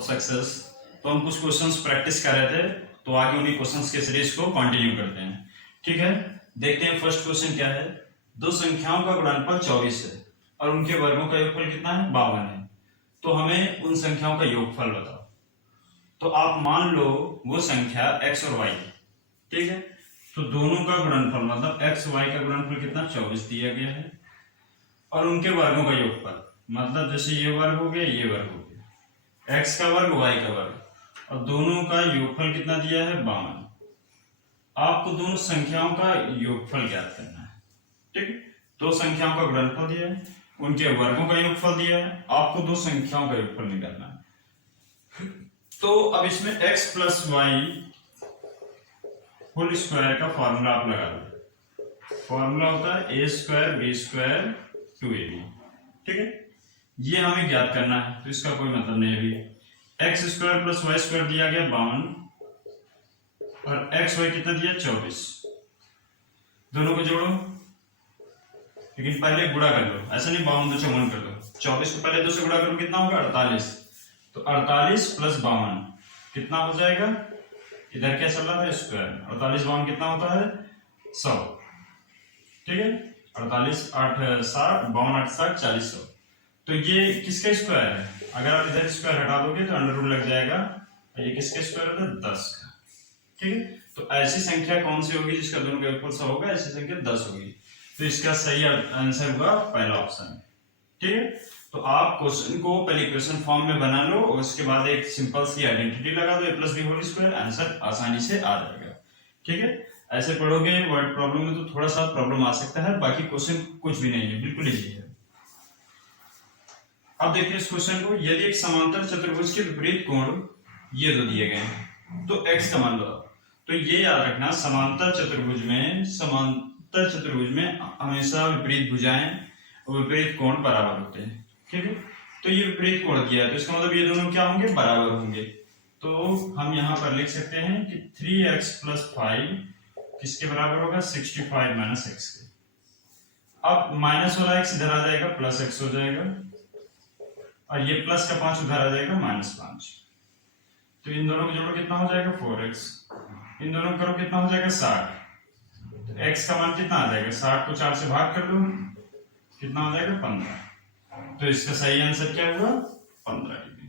Of success. तो हम कुछ क्वेश्चंस प्रैक्टिस कर रहे थे, तो आगे उन्हीं क्वेश्चंस के सीरीज को कंटिन्यू करते हैं। ठीक है, देखते हैं फर्स्ट क्वेश्चन क्या है। दो संख्याओं का गुणनफल 24 है और उनके वर्गों का योगफल कितना है, 52 है। तो हमें उन संख्याओं का योगफल बताओ। तो आप मान लो वो संख्या x और y है, ठीक है। तो दोनों का गुणनफल मतलब x y का गुणनफल कितना, 24 दिया गया है, और उनके वर्गों का योगफल मतलब जैसे ये वर्ग हो गया, ये वर्ग हो गया, x का वर्ग y का वर्ग, और दोनों का योगफल कितना दिया है, 52। आपको दोनों संख्याओं का योगफल ज्ञात करना है। ठीक, दो संख्याओं का गुणनफल दिया है, उनके वर्गों का योगफल दिया है, आपको दो संख्याओं का योगफल निकालना है। तो अब इसमें x plus y whole square का फॉर्मूला आप लगा दो। फॉर्मूला होता है a square B square 2ab। ठीक है, ये हमें ज्ञात करना है, तो इसका कोई मतलब नहीं है। अभी x square plus y square दिया गया 52 और x y कितना दिया, 24। दोनों को जोड़ो, लेकिन पहले गुणा कर लो, ऐसा नहीं 52 तो 54 कर दो। 24 को पहले 2 से गुणा करो, कितना होगा, 48। तो 48 प्लस 52 कितना हो जाएगा, इधर क्या चल रहा था, स्क्वायर। 48 52 कितना होता है, 100। ठीक है, 48 8 60 52 8 60 40 100। तो ये किसका स्क्वायर है, अगर आप इधर स्क्वायर हटा दोगे तो अंडर रूट लग जाएगा, और ये किसका स्क्वायर होता है, 10 का। ठीक है, तो ऐसी संख्या कौन सी होगी जिसका दोनों का योगफल 100 होगा, ऐसी संख्या 10 होगी। तो इसका सही आंसर होगा पहला ऑप्शन। ठीक है, तो आप क्वेश्चन को पहले इक्वेशन फॉर्म में बना लो और उसके बाद एक सिंपल सी आइडेंटिटी लगा दो, a plus b whole square, answer आसानी से आ जाएगा। ठीक है, ऐसे पढ़ोगे वर्ड प्रॉब्लम में तो थोड़ा सा प्रॉब्लम आ सकता है, बाकी क्वेश्चन कुछ भी नहीं है, बिल्कुल इजी है। अब देखते हैं इस क्वेश्चन को। यदि एक समांतर चतुर्भुज के विपरीत कोण ये दो दिए गए हैं, तो x का मान बताओ। तो ये याद रखना, समांतर चतुर्भुज में हमेशा विपरीत भुजाएं और विपरीत कोण बराबर होते हैं। ठीक है, तो ये विपरीत कोण दिया है, तो इसका मतलब ये दोनों क्या होंगे, बराबर होंगे। तो हम यहां पर लिख सकते हैं कि 3x प्लस 5 किसके बराबर होगा, 65 माइनस x के। अब माइनस वाला x इधर आ जाएगा, प्लस x हो जाएगा, और ये प्लस का 5 उधर आ जाएगा, माइनस 5। तो इन दोनों को जोड़ो, कितना हो जाएगा, 4x। इन दोनों को करो, कितना हो जाएगा, 60। तो x का मान कितना आ जाएगा, 60 को 4 से भाग कर दो, कितना हो जाएगा, 15। तो इसका सही आंसर क्या हुआ, 15 डिग्री।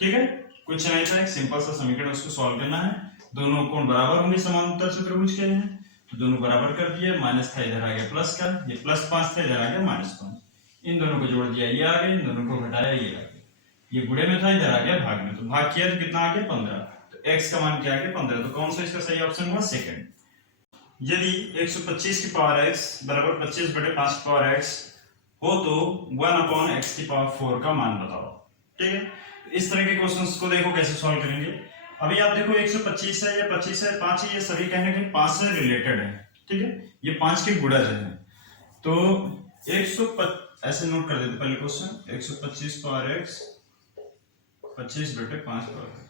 ठीक है, कुछ नहीं था, एक सिंपल सा समीकरण उसको सॉल्व करना है। दोनों कोण बराबर होंगे समांतर चतुर्भुज के हैं, तो दोनों बराबर कर दिए। माइनस था, इधर आ गया प्लस का, ये प्लस 5 था, इधर आ गया माइनस 5। इन दोनों को जोड़ दिया, ये आ गया, इन दोनों को घटाया, ये आ गया। ये गुणे में था, इधर आ गया भाग में, तो भाग किया तो कितना आ गया, 15। तो x का मान क्या आ गया, 15। तो कौन सा इसका सही ऑप्शन हुआ, सेकंड। यदि 125 की पावर x बराबर 25/5 की पावर x हो तो 1/x की पावर 4 का मान बताओ। ठीक है, इस तरह के क्वेश्चंस को देखो कैसे सॉल्व करेंगे। अभी आप देखो 125 है या 25 है, 5 है, ये सभी कहने के 5 से रिलेटेड है। ठीक है, ये 5 के गुणज है। तो 125 ऐसे नोट कर देते पहले क्वेश्चन, 125 पावर x 25/5 पावर।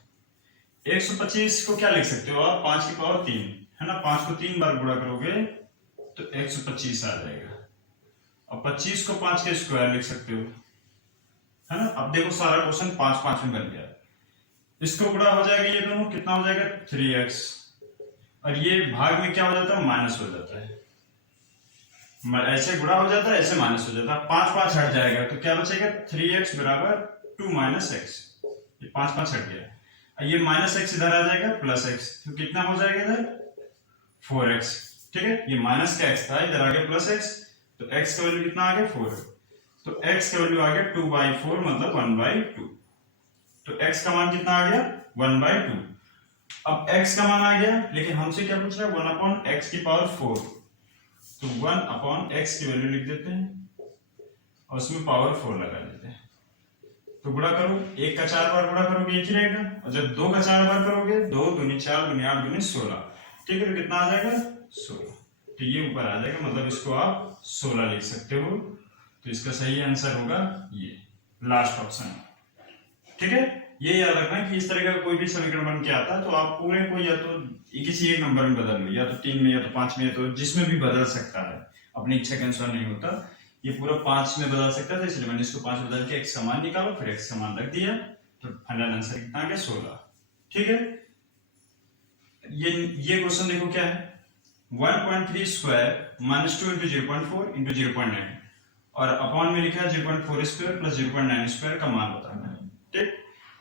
125 को क्या लिख सकते हो आप, 5 की पावर 3 है ना, 5 को 3 बार गुणा करोगे तो 125 आ जाएगा, और 25 को 5 के स्क्वायर लिख सकते हो, है ना। अब देखो सारा क्वेश्चन 5 5 में बन गया। इसको गुणा हो जाएगा, ये दोनों कितना हो जाएगा, 3x, और ये भाग में क्या हो जाता है, माइनस हो जाता है। ऐसे गुणा हो जाता है, ऐसे माइनस हो जाता है, 5 5 हट जाएगा, तो क्या बचेगा, 3x बराबर 2 माइनस x। ये 5 5 हट गया, ये माइनस x इधर आ जाएगा, प्लस x, तो कितना हो जाएगा इधर, 4x। ठीक है, ये माइनस का x था, इधर आ गया प्लस x, तो x का वैल्यू कितना आ गया, 4। तो x का वैल्यू आ गया 2/4 मतलब 1/2। तो x का मान कितना आ गया, 1/2। अब x का मान आ गया, लेकिन हमसे क्या पूछ रहा है, 1/x की पावर 4। तो 1/x की वैल्यू लिख देते हैं और उसमें पावर 4 लगा देते हैं। तो गुणा करो, 1 का 4 बार गुणा करोगे 1 ही रहेगा, और जब 2 का 4 बार करोगे, 2 दूनी 4 दूनी 8 दूनी 16। ठीक है, तो कितना आ जाएगा, 16। तो ये ऊपर आ जाएगा, मतलब इसको आप 16 लिख सकते हो। तो इसका सही आंसर होगा ये लास्ट ऑप्शन। ठीक है, ये याद रखना कि इस तरह का कोई भी समीकरण बन के आता है तो आप पूरे को या तो किसी एक नंबर में बदल लो, या तो 3 में या तो 5 में, या तो जिसमें भी बदल सकता है, अपनी इच्छा के अनुसार नहीं होता। ये पूरा 5 में बदल सकता है, तो इसलिए मैंने इसको 5 बदल के x का मान निकालो, फिर x का मान रख दिया, तो फाइनल आंसर कितना आ गया 16। ठीक है, ये क्वेश्चन देखो क्या है, 1.3 स्क्वायर माइनस 2 इंटू 0.4 इंटू 0.9 और अपॉन में लिखा है 0.4 स्क्वायर प्लस 0.9 स्क्वायर का मान बताना है। ठीक,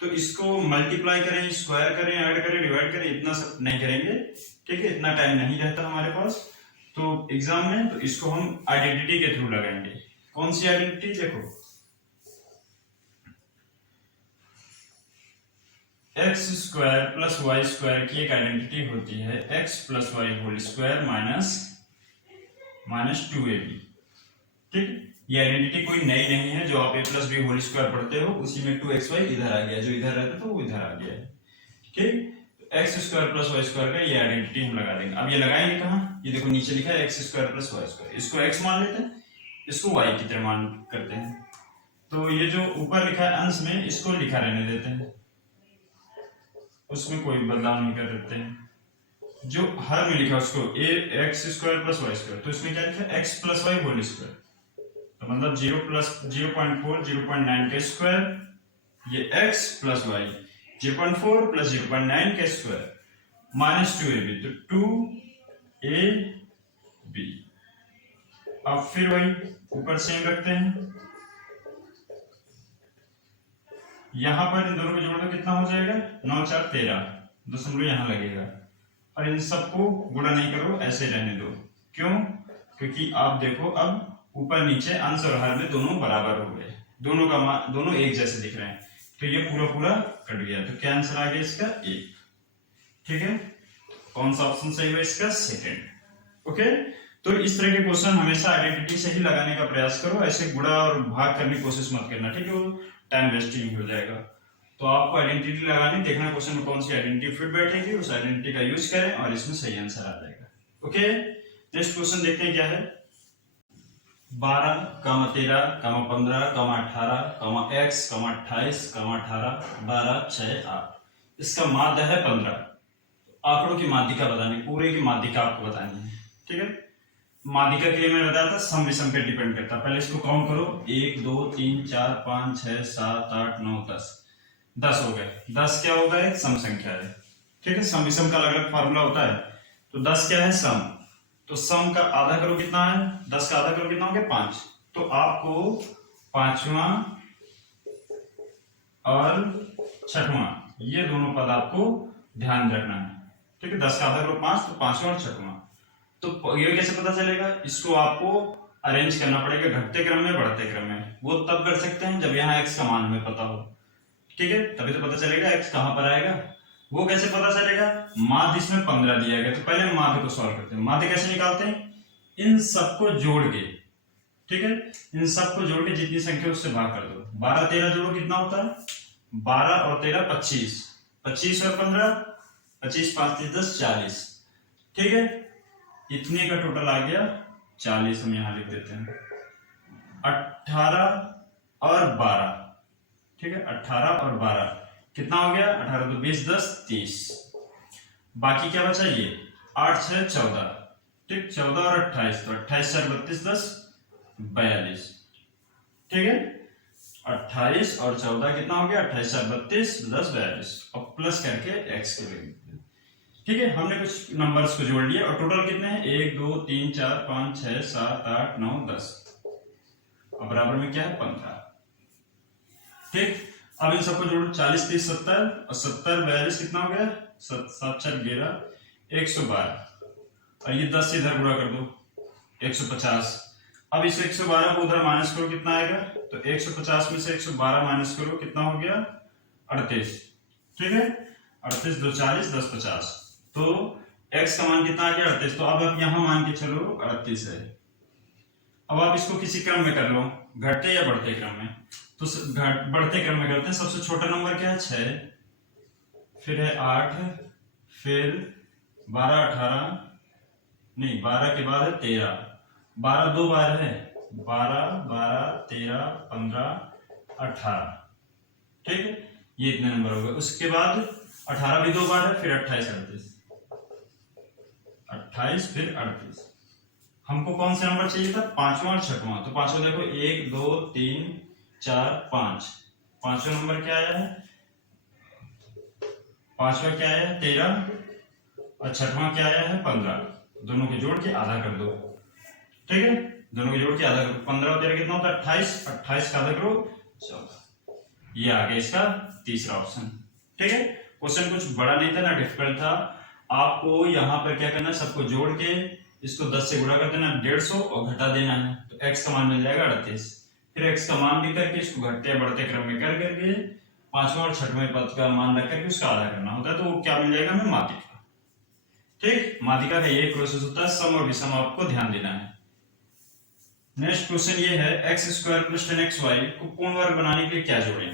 तो इसको मल्टीप्लाई करें, स्क्वायर करें, ऐड करें, डिवाइड करें, इतना सब नहीं करेंगे। ठीक है, इतना टाइम नहीं रहता हमारे पास तो एग्जाम में, तो इसको हम आइडेंटिटी के थ्रू लगाएंगे। कौन सी आइडेंटिटी, देखो x square plus y square की एक आइडेंटिटी होती है x plus y whole square minus 2ab। ठीक, ये आइडेंटिटी कोई नई नहीं है, जो आप a plus b whole square पढ़ते हो उसी में 2xy इधर आ गया, जो इधर रहता था वो इधर आ गया है। ठीक, x square plus y square का ये आइडेंटिटी हम लगा देंगे। अब ये लगाएंगे कहाँ, ये देखो नीचे लिखा है x square plus y square, इसको एक्स मान लेते हैं, इसको वाई की तरह मान करते हैं। तो ये जो ऊपर लिखा है अंश में, इसको लिखा रहने देते हैं, उसमें कोई बदलाव नहीं कर देते हैं। जो हर में लिखा है उसको a x square plus y square, तो इसमें क्या लिखा है x plus y whole square, तो मतलब 0 प्लस 0.4 0.9 का स्क्वायर, ये x प्लस वाई 0.4 प्लस 0.9 का स्क्वायर माइनस 2ab, तो 2ab। अब फिर वही ऊपर सेम रखते हैं, यहां पर इन दोनों को जोड़ दो, कितना हो जाएगा 9 4 13, दशमलव यहां लगेगा और इन सबको गुणा नहीं करो, ऐसे रहने दो। क्यों, क्योंकि आप देखो अब ऊपर नीचे अंश और हर में दोनों बराबर हो गए, दोनों का मान दोनों एक जैसे दिख रहे हैं, तो ये पूरा पूरा कट गया, तो क्या आंसर आ गया इसका 1। ठीक है, कौन सा ऑप्शन सही हुआ इसका, सेकंड। ओके, तो इस तरह के क्वेश्चन हमेशा आइडेंटिटी से ही लगाने का प्रयास करो, ऐसे गुणा और भाग करने की कोशिश मत करना। ठीक है, वो टाइम वेस्टिंग हो जाएगा। तो आपको आइडेंटिटी लगानी, देखना क्वेश्चन में कौन सी आइडेंटिटी फिट बैठेगी, उस आइडेंटिटी का यूज करें और इसमें सही आंसर आ जाएगा। ओके, नेक्स्ट क्वेश्चन देखते हैं क्या है, 12, 13, 15, 18, x, 28, 18, 12, 6, 8। इसका माध्य है 15। आंकड़ों की माध्यिका बतानी, पूरे की माध्यिका आपको बतानी है। ठीक है, माध्यिका के लिए मैंने बताया था सम विषम पे डिपेंड करता है। पहले इसको काउंट करो, 1 2 3 4 5 6 7 8 9 10, 10 हो गए। 10 क्या होगा, एक सम संख्या है। ठीक है, सम विषम का अलग अलग फार्मूला होता है, तो 10 क्या है, सम, तो सम का आधा करो कितना है, 10 का आधा करो कितना हो गया 5, तो आपको पांचवा और छठवां ये दोनों पद आपको ध्यान रखना है। ठीक है, 10 का आधा करो 5, तो पांचवा और छठवां, तो ये कैसे पता चलेगा, इसको आपको अरेंज करना पड़ेगा घटते क्रम में बढ़ते क्रम में। वो तब कर सकते हैं जब यहाँ x का मान हमें पता हो। ठीक है, तभी तो पता चलेगा x कहां पर आएगा। वो कैसे पता चलेगा, माध्य इसमें 15 दिया गया, तो पहले माध्य को सॉल्व करते हैं। माध्य कैसे निकालते हैं, इन सबको जोड़ के। ठीक है, इन सबको जोड़ के जितनी संख्या उससे भाग कर दो। 12 13 जोड़ो कितना होता है, 12 और 13 25, 25 और 15 25 5 3 10 40। ठीक है, इतने का टोटल आ गया 40, हम यहां लिख देते हैं। 18 और 12, ठीक है, 18 और 12 कितना हो गया, 18 तो 20 10 30, बाकी क्या बचा, ये 8 6 14। ठीक, 14 और 28, तो 28 4 32 10 42। ठीक है, 28 और 14 कितना हो गया, 28 4 32 10 42, और प्लस करके x के वैल्यू। ठीक है, हमने कुछ नंबर्स को जोड़ लिया और टोटल कितने हैं, 1 2 3 4 5 6 7 8 9 10, और बराबर में क्या है 15। ठीक, अब इन सबको जोड़ो, 40 30 70 और 70 42 कितना हो गया, 7 4 11 112, और ये 10 से इधर गुणा कर दो 150। अब इस 112 को उधर माइनस करो, कितना आएगा, तो 150 में से 112 माइनस करो, कितना हो गया 38। ठीक है, 38 2 40 10 50, तो x का मान कितना आ गया 38। तो अब आप यहां मान के चलो 38 है। अब आप इसको किसी क्रम में कर लो, घटते या बढ़ते क्रम में, तो बढ़ते क्रम में करते हैं। सबसे छोटा नंबर क्या है 6, फिर है 8, फिर 12 18 नहीं 12 के बाद है 13, 12 दो बार है, 12 12 13 15 18। ठीक है, ये इतने नंबर हो गए। उसके बाद 18 भी दो बार है, फिर 28 38 28 फिर 38। हमको कौन सा नंबर चाहिए था, पांचवा और छठवां, तो पांचवा देखो 1 2 3 4 5, पांचवा नंबर क्या आया है पांचवा क्या आया 13 और छठवां क्या आया है 15, दोनों के जोड़ के आधा कर दो, ठीक है, दोनों के जोड़ के आधा करो, 15 और 13 कितना होता है 28, 28 का आधा करो 14। ये आ गया इसका तीसरा ऑप्शन, ठीक है। क्वेश्चन कुछ बड़ा नहीं था ना डिफिकल्ट था। आपको यहाँ पर क्या करना है, सबको जोड़ के इसको 10 से गुणा कर देना 150 और घटा देना है, तो x का मान मिल जाएगा 38। फिर x का मान भी करके इसको घटते बढ़ते क्रम में कर करके पांचवा और छठवें पद का मान रख करके उसका आधा करना होता है, तो वो क्या मिल जाएगा हमें माध्यिका, ठीक। माध्यिका का यही प्रोसेस होता है, सम और विषम आपको ध्यान देना है। नेक्स्ट क्वेश्चन ये है x² + 10xy को पूर्ण वर्ग बनाने के लिए क्या जोड़ें।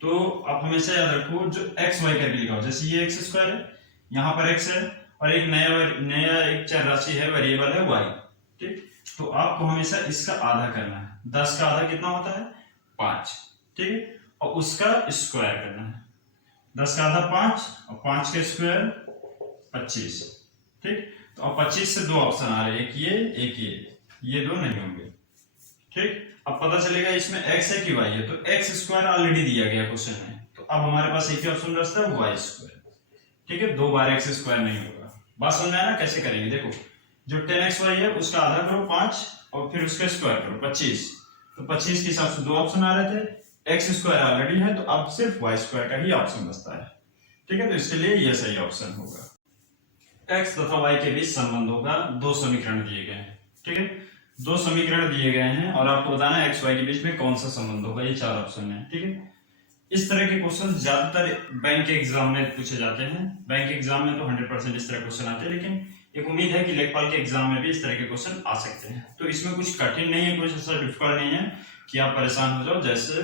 तो आप हमेशा याद रखो जो xy करके लिखा हो, जैसे ये x² है, यहाँ पर x है और एक नया एक चर राशि है, वेरिएबल है y, ठीक। तो आपको हमेशा इसका आधा करना है, 10 का आधा कितना होता है 5, ठीक है, और उसका स्क्वायर करना है, 10 का आधा 5 और 5 का स्क्वायर 25, ठीक। तो अब 25 से दो ऑप्शन आ रहे हैं, एक ये दो नहीं होंगे, ठीक। अब पता चलेगा इसमें x है कि y है, तो x² ऑलरेडी दिया गया क्वेश्चन में, तो अब हमारे पास एक ही ऑप्शन बचता है y², ठीक है, 2 बार x² नहीं होगा। बात समझ में आया ना कैसे करेंगे, देखो जो 10xy है उसका आधा करो 5 और फिर उसका स्क्वायर करो 25, तो 25 के हिसाब से दो ऑप्शन आ रहे थे, x² ऑलरेडी है तो अब सिर्फ y² का ही ऑप्शन बचता है, ठीक है, तो इसके लिए यह सही ऑप्शन होगा। x तथा y के बीच संबंधों का दो समीकरण दिए गए हैं, ठीक है, दो समीकरण दिए गए हैं और आपको बताना है x y के बीच में कौन सा संबंध होगा, ये 4 ऑप्शन है, ठीक है। इस तरह के क्वेश्चन ज्यादातर बैंक के एग्जाम में पूछे जाते हैं, बैंक के एग्जाम में तो 100% इस तरह क्वेश्चन आते हैं, लेकिन एक उम्मीद है कि लेखपाल के एग्जाम में भी इस तरह के क्वेश्चन आ सकते हैं। तो इसमें कुछ कठिन नहीं है, कुछ ऐसा डिफिकल्ट नहीं है कि आप परेशान हो जाओ, जैसे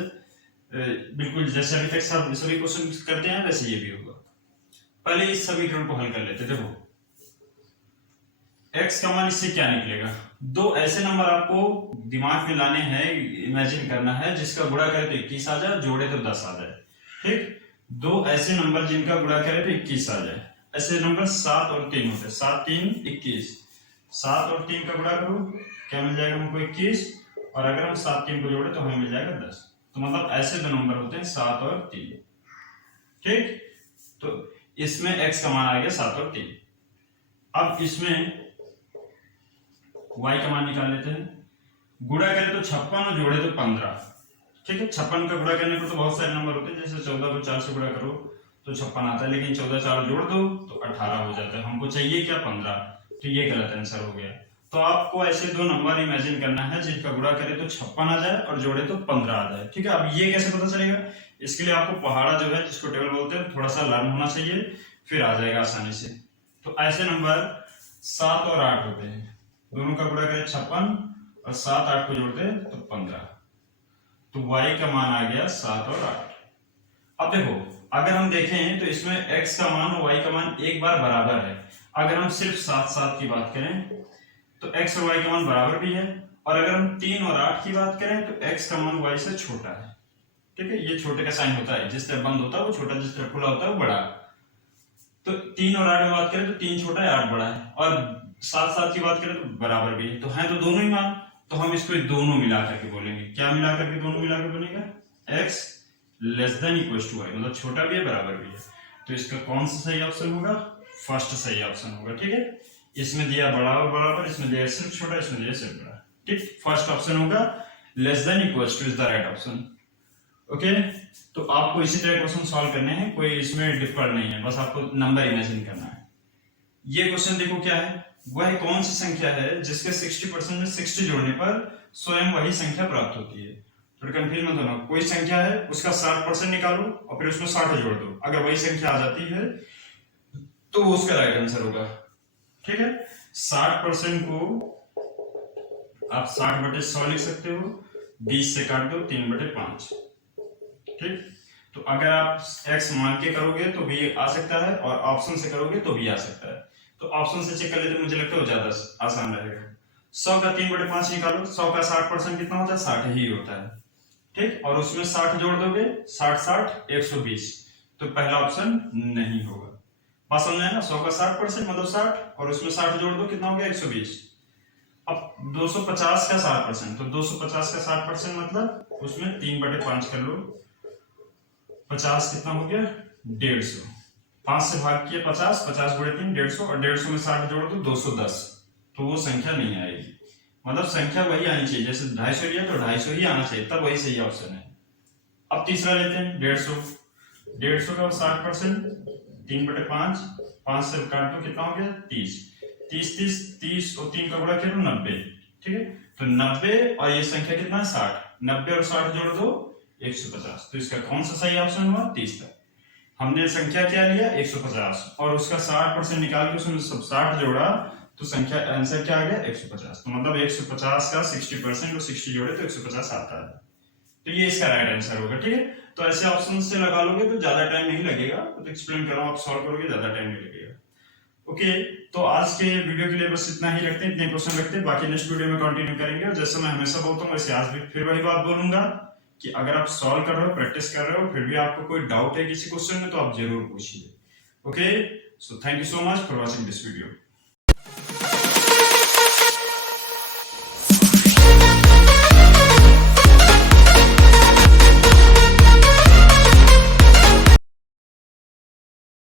बिल्कुल जैसे अभी तक सभी क्वेश्चन करते हैं वैसे ये भी होगा। पहले इस समीकरण को हल कर लेते। देखो x का मान इससे क्या निकलेगा, दो ऐसे नंबर आपको दिमाग में लाने हैं, इमेजिन करना है जिसका गुणा करे तो 21 आ जाए, जोड़े तो 10 आ जाए, ठीक। दो ऐसे नंबर जिनका गुणा करे तो 21 आ जाए, ऐसे नंबर 7 और 3 होते हैं, 7 3 21, 7 और 3 का गुणा करो क्या मिल जाएगा हमको 21, और अगर हम 7 3 को जोड़े तो हमें मिल जाएगा 10, तो मतलब ऐसे दो नंबर होते हैं 7 और 3, ठीक। तो इसमें x का मान आ गया 7 और 3। अब इसमें y का मान निकाल लेते हैं, गुणा करें तो 56 और जोड़े तो 15, ठीक है। 56 का गुणा करने पर तो बहुत सारे नंबर होते हैं, जैसे 14 को 4 से गुणा करो तो 56 आता है, लेकिन 14 4 जोड़ दो तो 18 हो जाता है, हमको चाहिए क्या 15, तो ये गलत आंसर हो गया। तो आपको ऐसे दो नंबर इमेजिन करना है जिनका गुणा करे तो 56 आ जाए और जोड़े तो 15 आ जाए, ठीक है। अब ये कैसे पता चलेगा, इसके लिए आपको पहाड़ा जो है जिसको टेबल बोलते हैं थोड़ा सा लर्न होना चाहिए, फिर आ जाएगा आसानी से। तो ऐसे नंबर 7 और 8 होते हैं, दोनों का गुणा करें 56 और 7 8 को जोड़ते तो 15, तो y का मान आ गया 7 और 8। अब देखो अगर हम देखें तो इसमें x का मान और y का मान एक बार बराबर है, अगर हम सिर्फ 7 7 की बात करें तो x और y का मान बराबर भी है, और अगर हम 3 और 8 की बात करें तो x का मान y से छोटा है, ठीक है। ये छोटे का साइन होता है, जिस तरह बंद होता है वो छोटा, जिस तरह खुला होता है वो बड़ा। तो 3 और 8 में बात करें तो 3 छोटा है 8 बड़ा है, और 7 7 की बात करें तो बराबर भी है, तो है तो दोनों ही मान, तो हम इसको दोनों मिला करके बोलेंगे, क्या मिला करके दोनों मिला के बनेगा x < y, मतलब छोटा भी है बराबर भी है, तो इसका कौन सा सही ऑप्शन होगा, फर्स्ट सही ऑप्शन होगा, ठीक है। इसमें दिया बराबर बराबर, इसमें दिया सिर्फ छोटा, इसमें दिया सिर्फ बड़ा, ठीक। फर्स्ट ऑप्शन होगा < y is the right option, okay. तो आपको इसी तरह क्वेश्चन सॉल्व करने हैं, कोई इसमें डिफिकल्ट नहीं है, बस आपको नंबर इमेजिन करना है। ये क्वेश्चन देखो क्या है, वह कौन सी संख्या है जिसके 60% में 60 जोड़ने पर स्वयं वही संख्या प्राप्त होती है। थोड़ा कंफ्यूज मत होना, कोई संख्या है उसका 60% निकालो और फिर उसमें 60 जोड़ दो, अगर वही संख्या आ जाती है तो वो उसका राइट आंसर होगा, ठीक है। 60% को आप 60/100 लिख सकते हो, 20 से काट दो 3/5, ठीक। तो अगर आप x मान के करोगे तो भी आ सकता है और ऑप्शन से करोगे तो भी आ सकता है, तो ऑप्शन से चेक कर लेते, मुझे लगता है ज्यादा आसान रहेगा। 100 का 3/5 निकालो, 100 का 60% कितना होता है 60 ही होता है, ठीक। और उसमें 60 जोड़ दोगे, 60 60 120, तो पहला ऑप्शन नहीं होगा। बात समझ में आया ना, 100 का 60% मतलब 60 और उसमें 60 जोड़ दो कितना हो गया 120। अब 250 का 60%, तो 250 का 60% मतलब उसमें 3/5 कर लो, 50 कितना हो गया 150, 5 से भाग किया 50, 50 गुणे 3 150 और 150 में 60 जोड़ दो 210, तो वो संख्या नहीं आएगी। मतलब संख्या वही आनी चाहिए, जैसे 250 लिया तो 250 ही आना चाहिए, तब वही सही ऑप्शन है। अब तीसरा लेते हैं 150, 150 का 60%, 3/5, 5 से काट दो कितना हो गया 30, 30 और 3 का गुणा किया तो 90, ठीक है। तो 90 और ये संख्या कितना है 60, 90 और 60 जोड़ दो 150, तो इसका कौन सा सही ऑप्शन हुआ 30 का। हमने संख्या क्या लिया 150 और उसका 60% निकाल के उसमें सब 60 जोड़ा तो संख्या आंसर क्या आ गया 150। तो मतलब 150 का 60% और 60 जोड़े तो 150 आता है, तो ये इसका राइट आंसर होगा, ठीक है। तो ऐसे ऑप्शन से लगा लोगे तो ज्यादा टाइम नहीं लगेगा, तो एक्सप्लेन कर रहा हूं, आप सॉल्व करोगे ज्यादा टाइम नहीं लगेगा। ओके, तो आज के वीडियो के लिए बस इतना ही रखते हैं, इतने क्वेश्चन रखते हैं, बाकी नेक्स्ट वीडियो में कंटिन्यू करेंगे। और जैसे मैं हमेशा बोलता हूँ वैसे आज भी फिर वही बात बोलूंगा कि अगर आप सॉल्व कर रहे हो, प्रैक्टिस कर रहे हो, फिर भी आपको कोई डाउट है किसी क्वेश्चन में तो आप जरूर पूछिए। Okay, so thank you so much for watching this video.